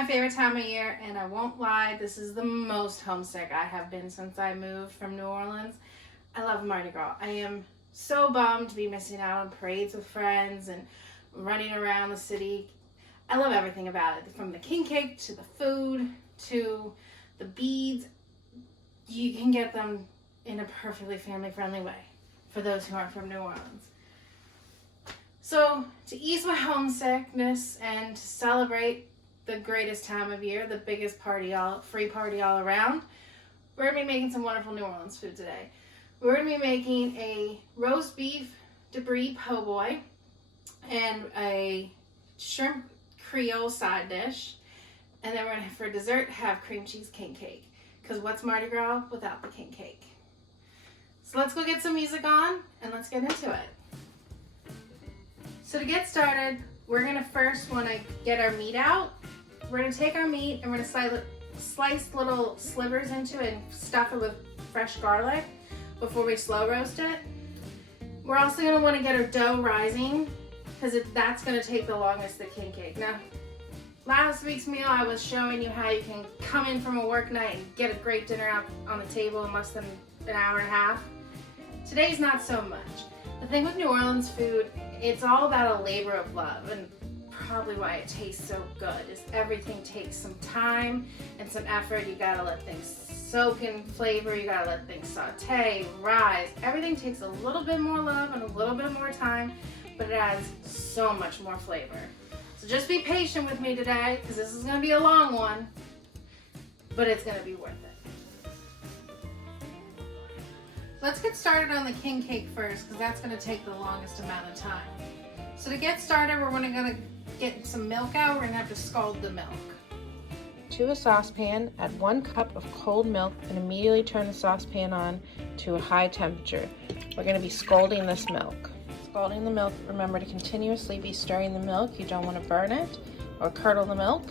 my favorite time of year, and I won't lie, this is the most homesick I have been since I moved from New Orleans. I love Mardi Gras. I am so bummed to be missing out on parades with friends and running around the city. I love everything about it, from the king cake to the food to the beads. You can get them in a perfectly family-friendly way for those who aren't from New Orleans. So to ease my homesickness and to celebrate the greatest time of year, the biggest free party all around, we're going to be making some wonderful New Orleans food today. We're going to be making a roast beef debris po' boy and a shrimp creole side dish. And then we're going to, for dessert, have cream cheese king cake. Because what's Mardi Gras without the king cake? So let's go get some music on and let's get into it. So to get started, we're going to first want to get our meat out. We're going to take our meat and we're going to slice little slivers into it and stuff it with fresh garlic before we slow roast it. We're also going to want to get our dough rising because that's going to take the longest, the king cake. Now, last week's meal I was showing you how you can come in from a work night and get a great dinner out on the table in less than an hour and a half. Today's not so much. The thing with New Orleans food, it's all about a labor of love, and probably why it tastes so good is everything takes some time and some effort. You gotta let things soak in flavor, you gotta let things saute, rise. Everything takes a little bit more love and a little bit more time, but it adds so much more flavor. So just be patient with me today, because this is gonna be a long one, but it's gonna be worth it. Let's get started on the king cake first, because that's going to take the longest amount of time. So to get started, we're going to get some milk out. We're going to have to scald the milk. To a saucepan, add 1 cup of cold milk and immediately turn the saucepan on to a high temperature. We're going to be scalding this milk. Scalding the milk, remember to continuously be stirring the milk. You don't want to burn it or curdle the milk.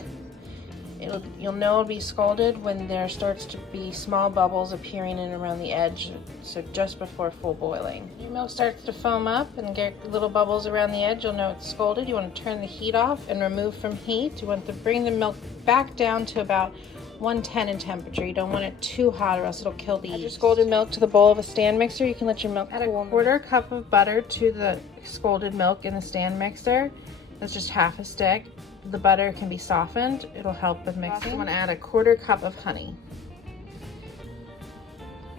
You'll know it'll be scalded when there starts to be small bubbles appearing in around the edge, so just before full boiling. Your milk starts to foam up and get little bubbles around the edge, you'll know it's scalded. You want to turn the heat off and remove from heat. You want to bring the milk back down to about 110 in temperature. You don't want it too hot or else it'll kill the yeast. Add your scalded milk to the bowl of a stand mixer. You can let your milk cool. Add a 1/4 cup of butter to the scalded milk in the stand mixer. That's just half a stick. The butter can be softened. It'll help with mixing. You want to add a 1/4 cup of honey.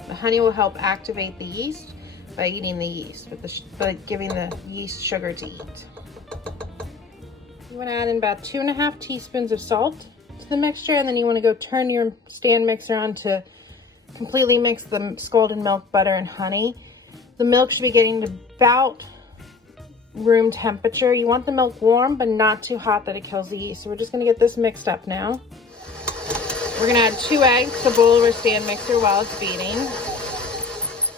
The honey will help activate the yeast by eating the yeast, by giving the yeast sugar to eat. You want to add in about 2½ teaspoons of salt to the mixture, and then you want to go turn your stand mixer on to completely mix the scalded milk, butter, and honey. The milk should be getting to about room temperature. You want the milk warm but not too hot that it kills the yeast. So we're just going to get this mixed up now. We're going to add 2 eggs to the bowl of our stand mixer while it's beating.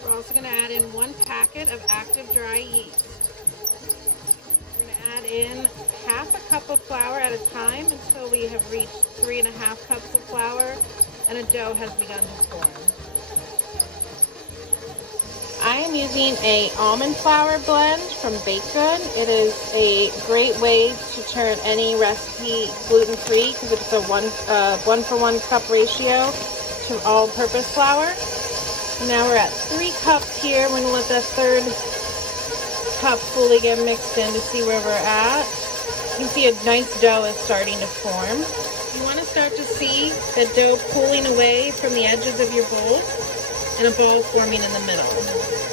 We're also going to add in 1 packet of active dry yeast. We're going to add in ½ a cup of flour at a time until we have reached 3½ cups of flour and a dough has begun to form. I am using a almond flour blend from Baked Good. It is a great way to turn any recipe gluten-free because it's a 1-for-1 cup ratio to all-purpose flour. Now we're at 3 cups here. We're going to let that 3rd cup fully get mixed in to see where we're at. You can see a nice dough is starting to form. You want to start to see the dough pulling away from the edges of your bowl and a ball forming in the middle.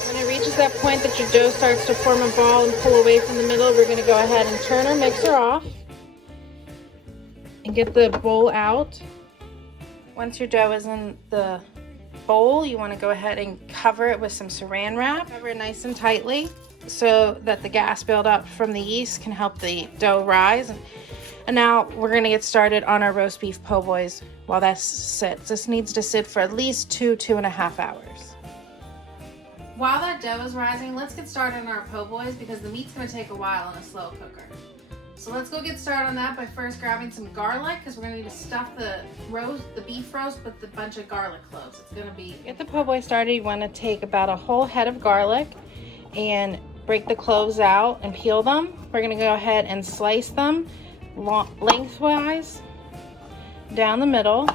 When it reaches that point that your dough starts to form a ball and pull away from the middle, we're going to go ahead and turn our mixer off and get the bowl out. Once your dough is in the bowl, you want to go ahead and cover it with some saran wrap. Cover it nice and tightly so that the gas buildup from the yeast can help the dough rise. And now we're going to get started on our roast beef po' boys while that sits. This needs to sit for at least 2.5 hours. While that dough is rising, let's get started on our po' boys because the meat's going to take a while in a slow cooker. So let's go get started on that by first grabbing some garlic because we're going to need to stuff the beef roast with a bunch of garlic cloves. It's going to be... Get the po' boy started, you want to take about a whole head of garlic and break the cloves out and peel them. We're going to go ahead and slice them lengthwise down the middle.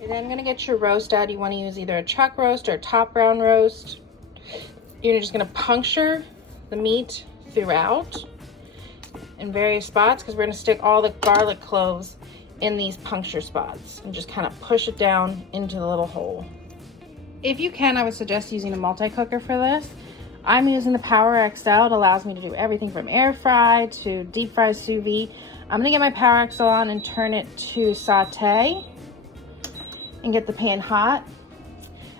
You're then gonna get your roast out. You wanna use either a chuck roast or a top round roast. You're just gonna puncture the meat throughout in various spots because we're gonna stick all the garlic cloves in these puncture spots and just kind of push it down into the little hole. If you can, I would suggest using a multi-cooker for this. I'm using the Power XL. It allows me to do everything from air fry to deep fry sous vide. I'm gonna get my Power XL on and turn it to saute and get the pan hot.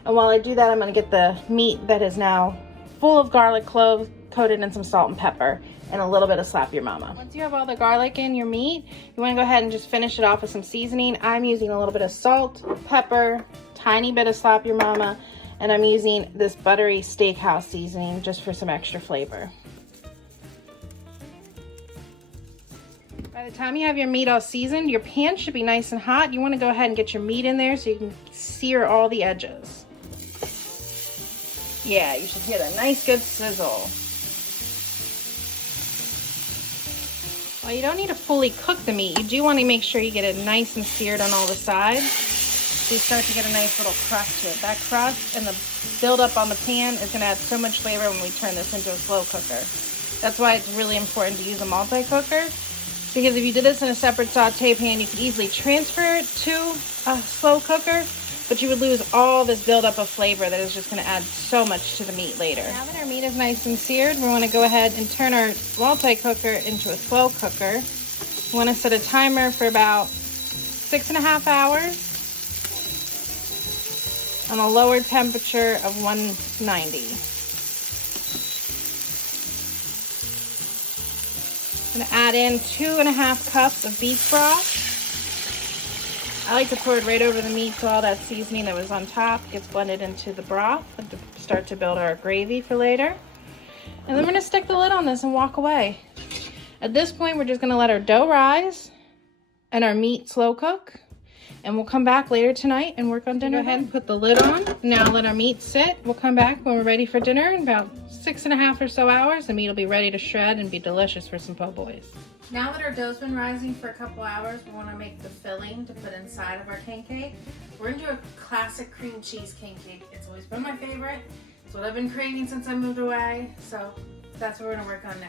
And while I do that, I'm gonna get the meat that is now full of garlic cloves, coated in some salt and pepper, and a little bit of Slap Your Mama. Once you have all the garlic in your meat, you wanna go ahead and just finish it off with some seasoning. I'm using a little bit of salt, pepper, tiny bit of Slap Your Mama, and I'm using this buttery steakhouse seasoning just for some extra flavor. By the time you have your meat all seasoned, your pan should be nice and hot. You wanna go ahead and get your meat in there so you can sear all the edges. Yeah, you should hear that nice good sizzle. Well, you don't need to fully cook the meat. You do want to make sure you get it nice and seared on all the sides. So you start to get a nice little crust to it. That crust and the buildup on the pan is going to add so much flavor when we turn this into a slow cooker. That's why it's really important to use a multi-cooker. Because if you did this in a separate saute pan, you could easily transfer it to a slow cooker, but you would lose all this buildup of flavor that is just going to add so much to the meat later. Now that our meat is nice and seared, we want to go ahead and turn our multi-cooker into a slow cooker. We want to set a timer for about 6.5 hours on a lower temperature of 190. I'm going to add in 2.5 cups of beef broth. I like to pour it right over the meat so all that seasoning that was on top gets blended into the broth and to start to build our gravy for later. And then we're gonna stick the lid on this and walk away. At this point, we're just gonna let our dough rise and our meat slow cook. And we'll come back later tonight and work on dinner. Go ahead and put the lid on. Now let our meat sit. We'll come back when we're ready for dinner in about 6.5 or so hours. The meat will be ready to shred and be delicious for some po' boys. Now that our dough's been rising for a couple hours, we want to make the filling to put inside of our king cake. We're going to do a classic cream cheese king cake. It's always been my favorite. It's what I've been craving since I moved away. So that's what we're going to work on now.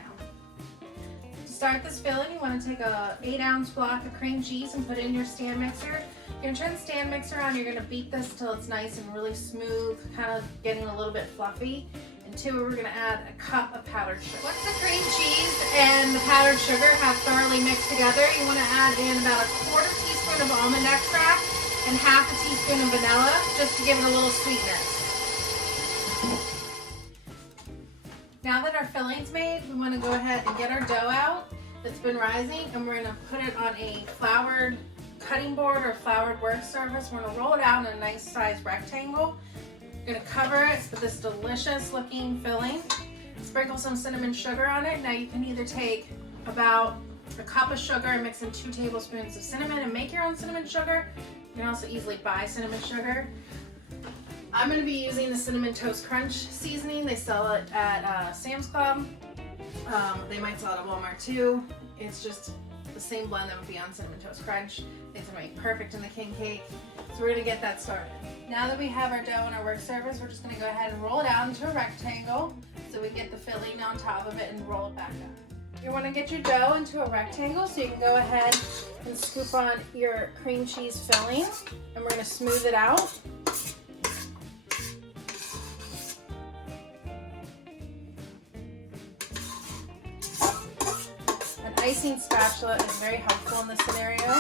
To start this filling, you want to take a 8-ounce block of cream cheese and put it in your stand mixer. You're going to turn the stand mixer on. You're going to beat this till it's nice and really smooth, kind of getting a little bit fluffy. And to it, we're going to add a cup of powdered sugar. Once the cream cheese and the powdered sugar have thoroughly mixed together, you want to add in about a 1/4 teaspoon of almond extract and 1/2 teaspoon of vanilla just to give it a little sweetness. Now that our filling's made, we want to go ahead and get our dough out that's been rising, and we're going to put it on a floured cutting board or floured work surface. We're going to roll it out in a nice sized rectangle. We're going to cover it with this delicious looking filling. Sprinkle some cinnamon sugar on it. Now you can either take about a cup of sugar and mix in 2 tablespoons of cinnamon and make your own cinnamon sugar. You can also easily buy cinnamon sugar. I'm going to be using the Cinnamon Toast Crunch seasoning. They sell it at Sam's Club. They might sell it at Walmart too. It's just the same blend that would be on Cinnamon Toast Crunch. It's going to make perfect in the king cake. So we're going to get that started. Now that we have our dough on our work surface, we're just going to go ahead and roll it out into a rectangle so we get the filling on top of it and roll it back up. You want to get your dough into a rectangle so you can go ahead and scoop on your cream cheese filling, and we're going to smooth it out. An icing spatula is very helpful in this scenario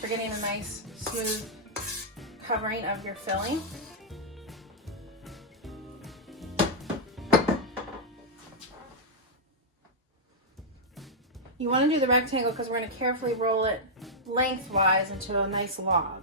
for getting a nice smooth covering of your filling. You want to do the rectangle because we're going to carefully roll it lengthwise into a nice log.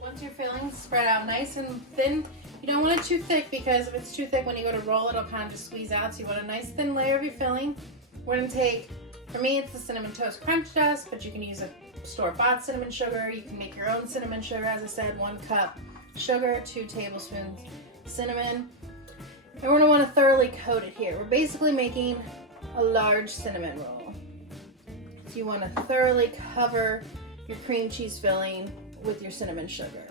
Once your filling's spread out nice and thin, you don't want it too thick because if it's too thick when you go to roll it'll kind of just squeeze out. So you want a nice thin layer of your filling. We're going to take, for me it's the Cinnamon Toast Crunch dust, but you can use a store-bought cinnamon sugar. You can make your own cinnamon sugar. As I said, 1 cup sugar, 2 tablespoons cinnamon. And we're gonna wanna thoroughly coat it here. We're basically making a large cinnamon roll. So you wanna thoroughly cover your cream cheese filling with your cinnamon sugar.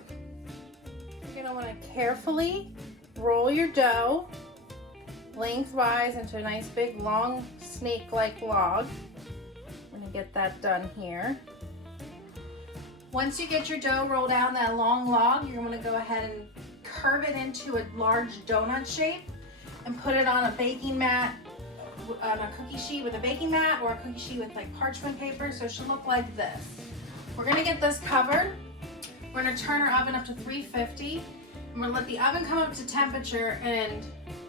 You're gonna wanna carefully roll your dough lengthwise into a nice big long snake-like log. I'm gonna get that done here. Once you get your dough rolled down that long log, you're gonna go ahead and curve it into a large donut shape and put it on a baking mat, on a cookie sheet with a baking mat, or a cookie sheet with like parchment paper, so it should look like this. We're gonna get this covered. We're gonna turn our oven up to 350. I'm gonna let the oven come up to temperature and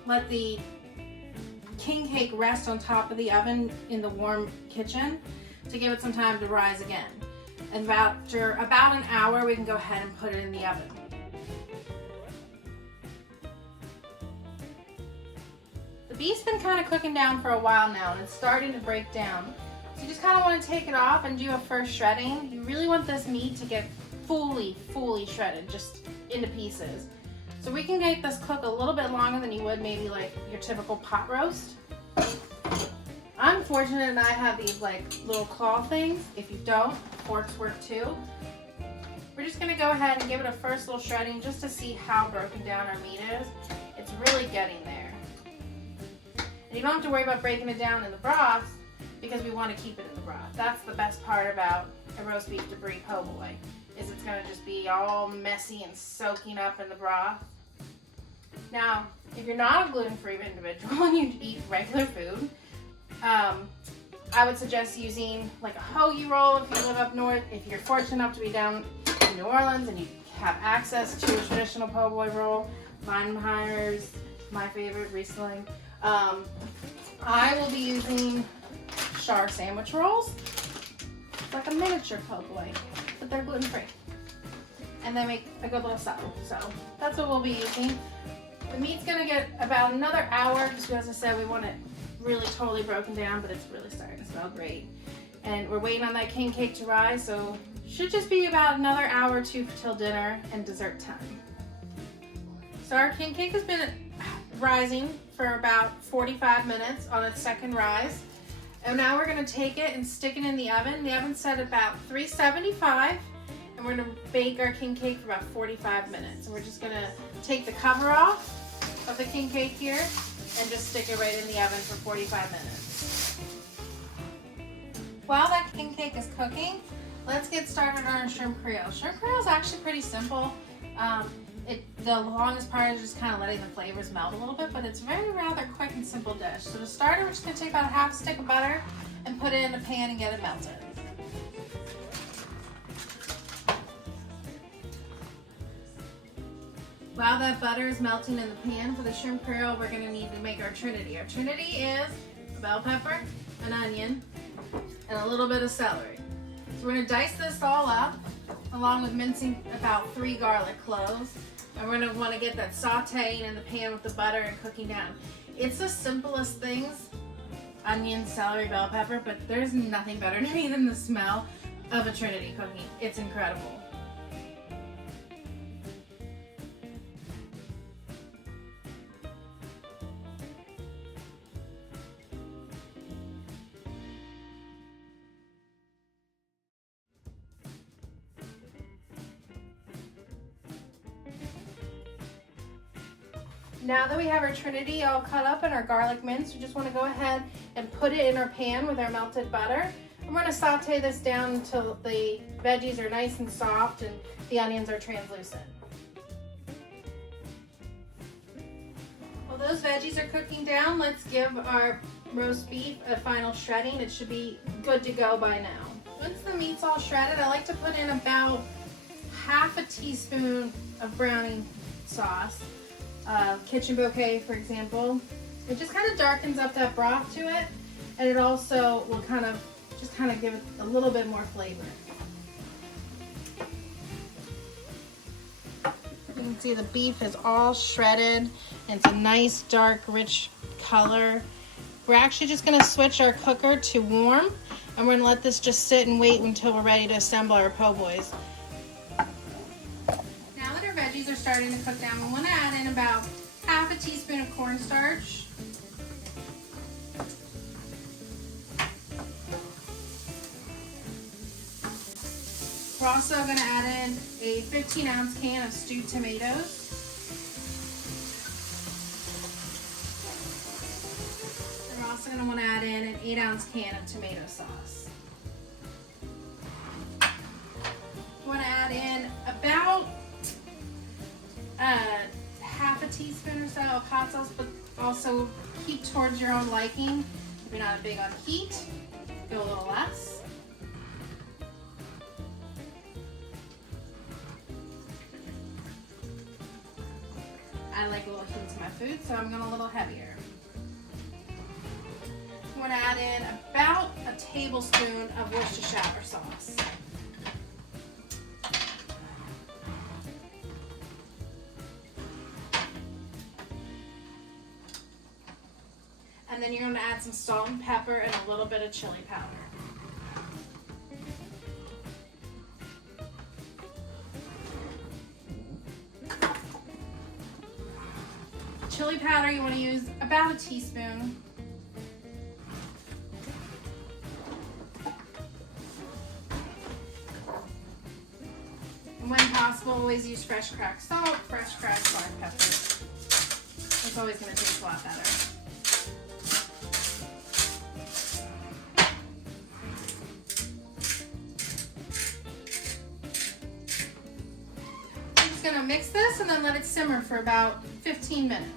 let the king cake rest on top of the oven in the warm kitchen to give it some time to rise again. And after about an hour, we can go ahead and put it in the oven. The beef's been kind of cooking down for a while now, and it's starting to break down. So you just kind of want to take it off and do a first shredding. You really want this meat to get fully shredded, just into pieces. So we can make this cook a little bit longer than you would maybe like your typical pot roast. I'm fortunate and I have these like little claw things. If you don't, forks work too. We're just gonna go ahead and give it a first little shredding just to see how broken down our meat is. It's really getting there. And you don't have to worry about breaking it down in the broth because we want to keep it in the broth. That's the best part about a roast beef debris po' boy, is it's gonna just be all messy and soaking up in the broth. Now, if you're not a gluten-free individual and you eat regular food, I would suggest using like a hoagie roll if you live up north. If you're fortunate enough to be down in New Orleans and you have access to a traditional po' boy roll, Meinheimer's, my favorite, Riesling. I will be using Char sandwich rolls. It's like a miniature po' boy, but they're gluten-free. And they make a good little supper. So that's what we'll be using. The meat's gonna get about another hour, just as I said, we want it really totally broken down, but it's really starting to smell great. And we're waiting on that king cake to rise, so should just be about another hour or two till dinner and dessert time. So our king cake has been rising for about 45 minutes on its second rise. And now we're gonna take it and stick it in the oven. The oven's set at about 375, and we're gonna bake our king cake for about 45 minutes. And we're just gonna take the cover off of the king cake here and just stick it right in the oven for 45 minutes. While that king cake is cooking, let's get started on our shrimp creole. Shrimp creole is actually pretty simple. The longest part is just kind of letting the flavors melt a little bit, but it's very rather quick and simple dish. So to start, we're just gonna take about half a stick of butter and put it in a pan and get it melted. While that butter is melting in the pan for the shrimp creole, we're gonna need to make our trinity. Our trinity is a bell pepper, an onion, and a little bit of celery. So we're gonna dice this all up, along with mincing about 3 garlic cloves. And we're gonna wanna get that sauteing in the pan with the butter and cooking down. It's the simplest things, onion, celery, bell pepper, but there's nothing better to me than the smell of a trinity cooking. It's incredible. Now that we have our trinity all cut up and our garlic mince, we just want to go ahead and put it in our pan with our melted butter. And we're going to saute this down until the veggies are nice and soft and the onions are translucent. While those veggies are cooking down, let's give our roast beef a final shredding. It should be good to go by now. Once the meat's all shredded, I like to put in about half a teaspoon of browning sauce. Kitchen bouquet, for example. It just kind of darkens up that broth to it, and it also will kind of give it a little bit more flavor. You can see the beef is all shredded, and it's a nice dark rich color. We're actually just going to switch our cooker to warm, and we're going to let this just sit and wait until we're ready to assemble our po' boys. Now that our veggies are starting to cook down, we want to add in about half a teaspoon of cornstarch. We're also going to add in a 15-ounce can of stewed tomatoes. We're also going to want to add in an 8-ounce can of tomato sauce. We want to add in about half a teaspoon or so of hot sauce, but also keep towards your own liking. If you're not big on heat, go a little less. I like a little heat to my food, so I'm going a little heavier. I'm going to add in about a tablespoon of Worcestershire sauce. And then you're going to add some salt and pepper and a little bit of chili powder. Chili powder, you want to use about a teaspoon. And when possible, always use fresh cracked salt, fresh cracked black pepper. It's always going to taste a lot better. I'm just going to mix this and then let it simmer for about 15 minutes.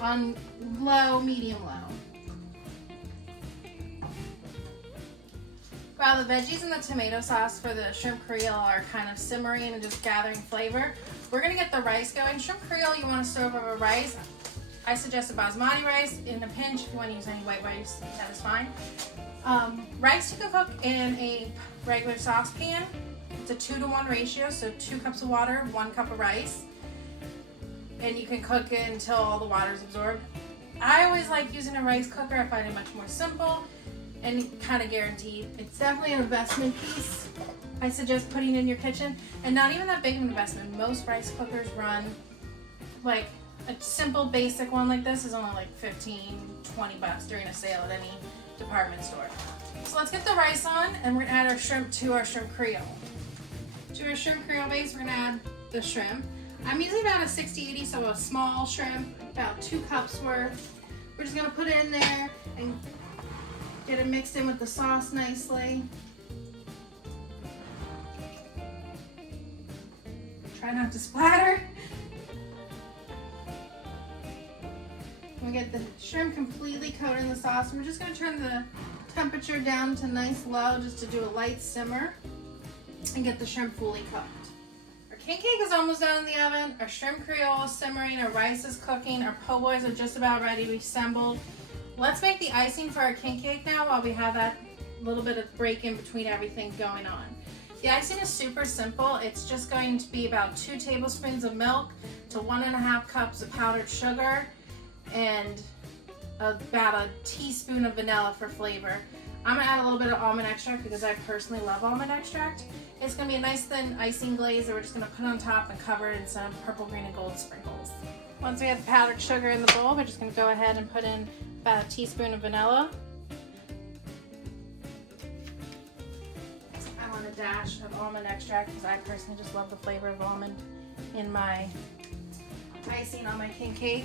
On low, medium low. While the veggies and the tomato sauce for the shrimp creole are kind of simmering and just gathering flavor, we're going to get the rice going. Shrimp creole, you want to serve over rice. I suggest a basmati rice. In a pinch, if you want to use any white rice, that is fine. Rice you can cook in a regular saucepan. It's a 2-to-1 ratio, so 2 cups of water, 1 cup of rice. And you can cook it until all the water is absorbed. I always like using a rice cooker. I find it much more simple and kind of guaranteed. It's definitely an investment piece. I suggest putting it in your kitchen, and not even that big of an investment. Most rice cookers run, like a simple basic one like this is only like 15, 20 bucks during a sale at any department store. So let's get the rice on, and we're gonna add our shrimp to our shrimp creole. To our shrimp creole base, we're gonna add the shrimp. I'm using about a 60-80, so a small shrimp, about 2 cups worth. We're just gonna put it in there and get it mixed in with the sauce nicely. Try not to splatter. We get the shrimp completely coated in the sauce. We're just gonna turn the temperature down to nice low just to do a light simmer and get the shrimp fully cooked. King cake is almost done in the oven. Our shrimp creole is simmering. Our rice is cooking. Our po' boys are just about ready to be assembled. Let's make the icing for our king cake now while we have that little bit of break in between everything going on. The icing is super simple. It's just going to be about 2 tablespoons of milk to 1.5 cups of powdered sugar and about a teaspoon of vanilla for flavor. I'm gonna add a little bit of almond extract because I personally love almond extract. It's gonna be a nice thin icing glaze that we're just gonna put on top and cover it in some purple, green, and gold sprinkles. Once we have the powdered sugar in the bowl, we're just gonna go ahead and put in about a teaspoon of vanilla. I want a dash of almond extract because I personally just love the flavor of almond in my icing on my king cake.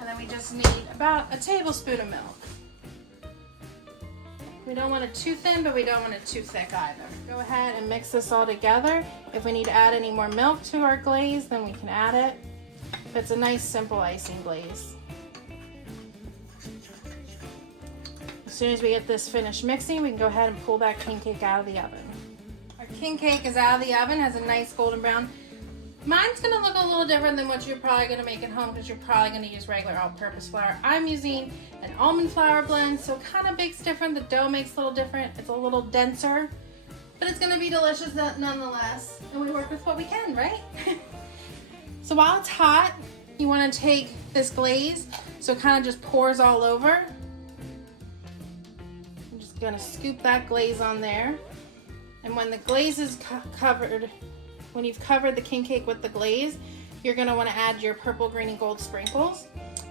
And then we just need about a tablespoon of milk. We don't want it too thin, but we don't want it too thick either. Go ahead and mix this all together. If we need to add any more milk to our glaze, then we can add it. But it's a nice, simple icing glaze. As soon as we get this finished mixing, we can go ahead and pull that king cake out of the oven. Our king cake is out of the oven, has a nice golden brown. Mine's gonna look a little different than what you're probably gonna make at home because you're probably gonna use regular all-purpose flour. I'm using an almond flour blend, so it kind of bakes different. The dough makes a little different. It's a little denser, but it's gonna be delicious nonetheless. And we work with what we can, right? So while it's hot, you wanna take this glaze so it kind of just pours all over. I'm just gonna scoop that glaze on there. And when the glaze is covered when you've covered the king cake with the glaze, you're gonna wanna add your purple, green, and gold sprinkles.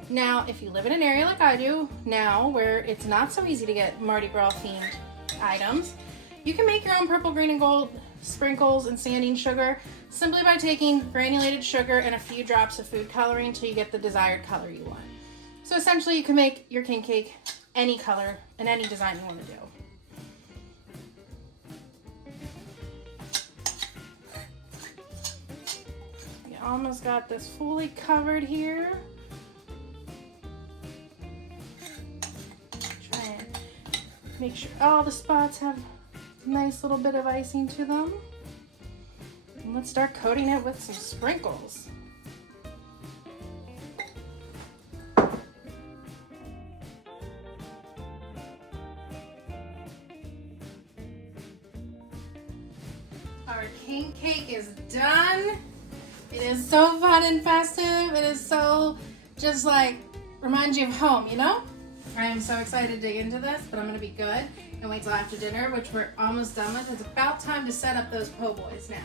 Now, if you live in an area like I do now, where it's not so easy to get Mardi Gras themed items, you can make your own purple, green, and gold sprinkles and sanding sugar simply by taking granulated sugar and a few drops of food coloring until you get the desired color you want. So essentially you can make your king cake any color and any design you want to do. You almost got this fully covered here. Try and make sure all the spots have a nice little bit of icing to them. And let's start coating it with some sprinkles. Our king cake is done. It is so fun and festive. It is so just like reminds you of home, you know? I am so excited to dig into this, but I'm gonna be good and wait till after dinner, which we're almost done with. It's about time to set up those po' boys now.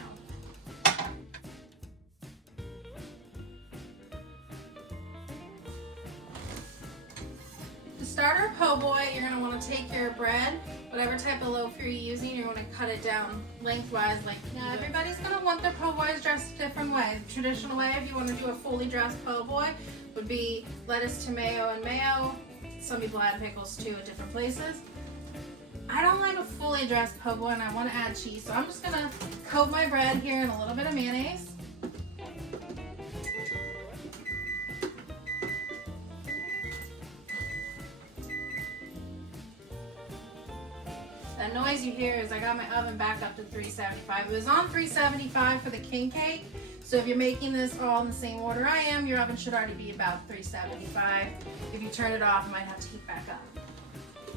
To start our po' boy, you're gonna wanna take your bread, whatever type of loaf you're using, you're gonna cut it down lengthwise. Like now, everybody's gonna want their po' boys dressed a different way. The traditional way, if you wanna do a fully dressed po' boy, would be lettuce, tomato, and mayo. Some people add pickles too at different places. I don't like a fully dressed po' boy and I want to add cheese, so I'm just gonna coat my bread here in a little bit of mayonnaise. That noise you hear is I got my oven back up to 375. It was on 375 for the king cake. So if you're making this all in the same order I am, your oven should already be about 375. If you turn it off, you might have to heat back up.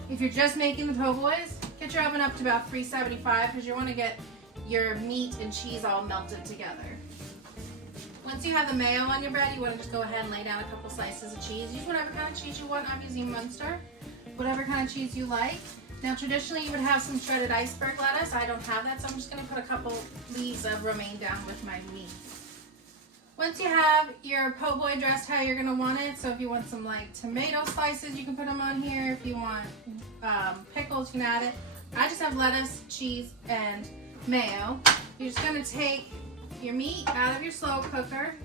If you're just making the po' boys, get your oven up to about 375 because you want to get your meat and cheese all melted together. Once you have the mayo on your bread, you want to just go ahead and lay down a couple slices of cheese. Use whatever kind of cheese you want. I'm using Munster. Whatever kind of cheese you like. Now traditionally you would have some shredded iceberg lettuce. I don't have that, so I'm just going to put a couple leaves of romaine down with my meat. Once you have your po' boy dressed how you're going to want it, so if you want some like tomato slices, you can put them on here. If you want pickles, you can add it. I just have lettuce, cheese, and mayo. You're just going to take your meat out of your slow cooker.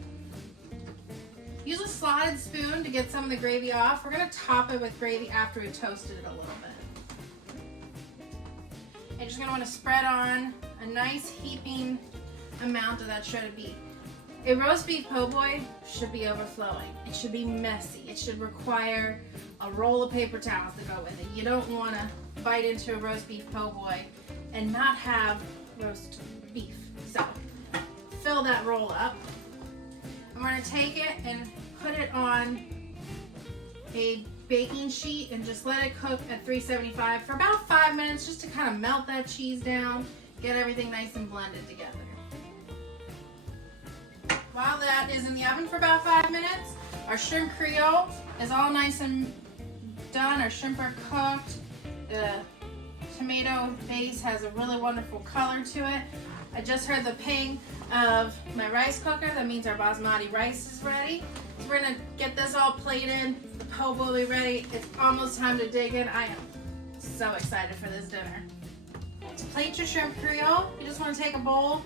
Use a slotted spoon to get some of the gravy off. We're going to top it with gravy after we've toasted it a little bit. And you're just going to want to spread on a nice heaping amount of that shredded beef. A roast beef po' boy should be overflowing. It should be messy. It should require a roll of paper towels to go with it. You don't want to bite into a roast beef po' boy and not have roast beef. So fill that roll up. I'm going to take it and put it on a baking sheet and just let it cook at 375 for about 5 minutes just to kind of melt that cheese down, get everything nice and blended together. While that is in the oven for about 5 minutes, our shrimp creole is all nice and done. Our shrimp are cooked. The tomato base has a really wonderful color to it. I just heard the ping of my rice cooker. That means our basmati rice is ready. So we're gonna get this all plated. The po' boy will be ready. It's almost time to dig in. I am so excited for this dinner. To plate your shrimp creole, you just want to take a bowl,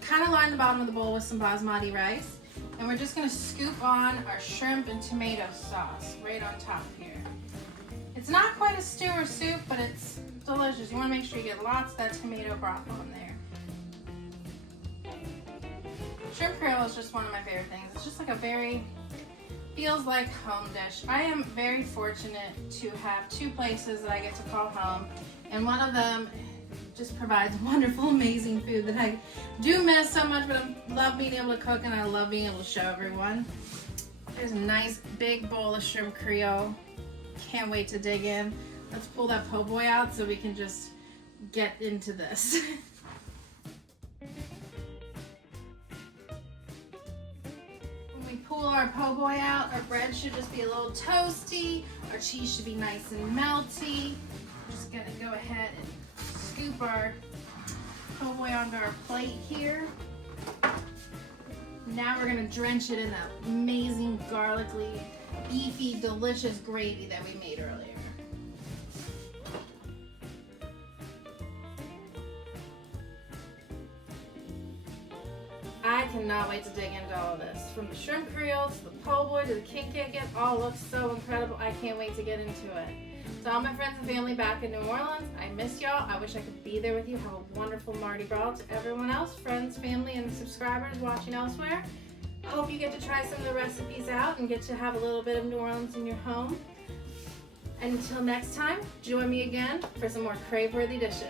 kind of line the bottom of the bowl with some basmati rice, and we're just going to scoop on our shrimp and tomato sauce right on top here. It's not quite a stew or soup, but it's delicious. You want to make sure you get lots of that tomato broth on there. Shrimp creole is just one of my favorite things. It's just like feels like home dish. I am very fortunate to have two places that I get to call home, and one of them just provides wonderful, amazing food that I do miss so much, but I love being able to cook and I love being able to show everyone. There's a nice big bowl of shrimp creole. Can't wait to dig in. Let's pull that po' boy out so we can just get into this. When we pull our po' boy out, our bread should just be a little toasty. Our cheese should be nice and melty. I'm just gonna go ahead and scoop our po' boy onto our plate here. Now we're gonna drench it in that amazing garlicly, beefy, delicious gravy that we made earlier. I cannot wait to dig into all of this. From the shrimp creole to the po' boy to the king cake, it all looks so incredible. I can't wait to get into it. To all my friends and family back in New Orleans, I miss y'all. I wish I could be there with you. Have a wonderful Mardi Gras. To everyone else, friends, family, and subscribers watching elsewhere, I hope you get to try some of the recipes out and get to have a little bit of New Orleans in your home. And until next time, join me again for some more crave-worthy dishes.